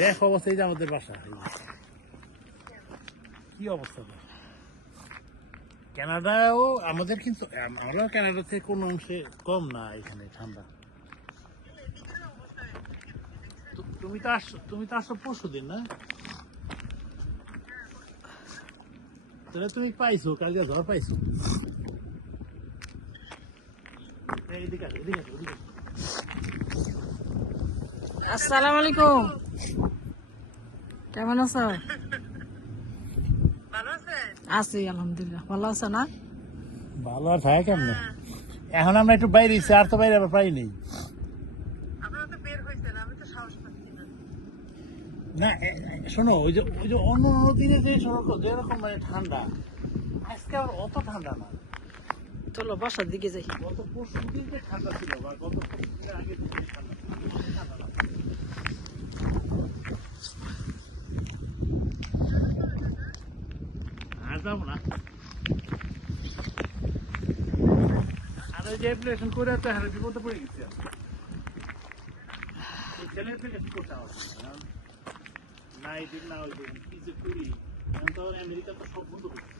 দেখ অবস্থা, এই যে আমাদের বাসা, কি অবস্থা। কানাডাও আমাদের, কিন্তু আমরা কানাডা থেকে কোনো অংশে কম না এখানে ঠান্ডা। তুমি তো আসছো পরশুদিন না? তাহলে তুমি পাইছো, কালকে ঝড় পাইছো। আসসালামু আলাইকুম, কেমন আছো? আছি আলহামদুলিল্লাহ। ভালো আছো না? ভালো আর থাকে কেমনে? এখন আমরা একটু বাইরে এসেছি, আর তো বাইরে আবার পাই নেই। না শোনো, ওই যে অন্য দিনে যে যেরকম মানে ঠান্ডা, আজকে আবার অত ঠান্ডা না। চলো বাসার দিকে যাই। গত পরশু দিন যে ঠান্ডা ছিল, বা গত পরশু দিনের আগের দিন যে ঠান্ডা ছিল, ঠান্ডা না। আর যাবো না। আর ওই যে অ্যাপ্লিকেশন করে তো হ্যাঁ বিপদে পড়ে গেছি। ছেলে অ্যাপ্লিকেশন করতে হবে না, এই দিন না ওই দিন কি যে করি। এখন তো আমেরিকা তো সব বন্ধ করছে।